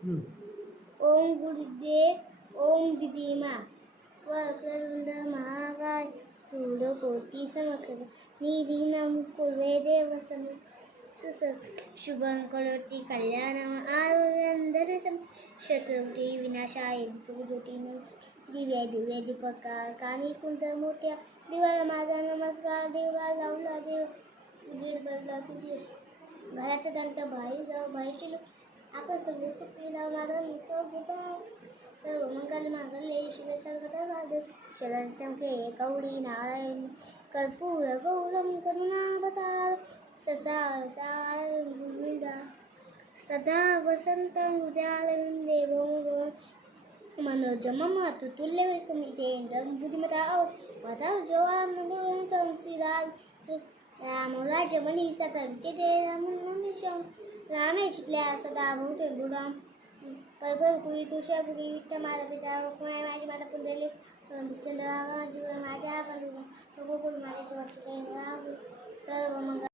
हं. ओम गुरुदेव ओम दिदीमा वक्रतुंड महाकाय सूर्यकोटि समप्रभ निर्विघ्नं कुरु देव शुभं करोति कल्याणं आरोग्यं धनसं शत्रुबुद्धि विनाशाय दीपज्योतीने दिव्या दिव्या दीपकानी कुंडमोठ्या देवाला माझा नमस्कार देवाला लावला देव उजेड बदला तुझे घरात दंत बाहेर जाऊ बाहेरचे लोक आपण सगळे सुखी लावणारा मित्र गोपाळ सर्व मंगल मांगल्ये शिवे सर्वदा साधे शरणं के कौडी नारायणी कर्पूर गौरम करुणावतार ससा सदा वसंतं हृदयालयं देवं मनोजमं तुल्यवेकमितेन्द्रं बुद्धिमता माता जवान श्रीराज रामराजमणी सदा विजय रामनमिषं रामे चितल्या सदा भूते गुणाम परभरपुरी तुळशापुरी विठ्ठमाला पिता रुक्माई माझी माता पुंडली चंद्र माझ्या माझ्या सर्व मंगल